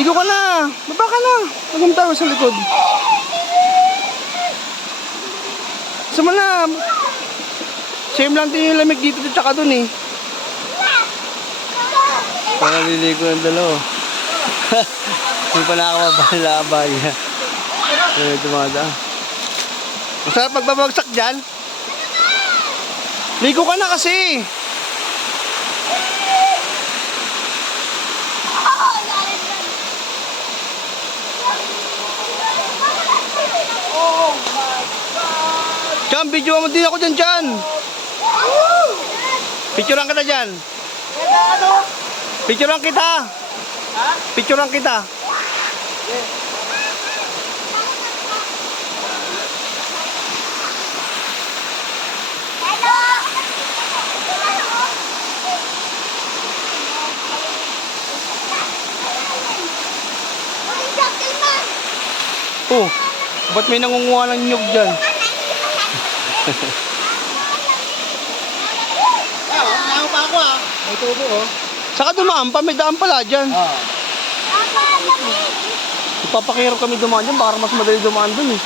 Ligo ka na. Baba ka na. Huwag tayo sa likod. Sama na. Same lang din yung lamig dito at saka dun eh. Parang naliligo ng dalawa. Hindi pa nakakapapalabay. Dumadaan. Masarap magbabagsak dyan. Ligo ka na kasi. Diyan, video mo din ako dyan. Picturean kita dyan. Picturean kita. Picturean kita. Oh, ba't may nangunguha ng nyug dyan? Ako pa ako ah. May tubo oh. Saka dumaan pa, may daan pala dyan. Ah. Ipapakihirap kami dumaan dyan, baka mas madali dumaan dun eh.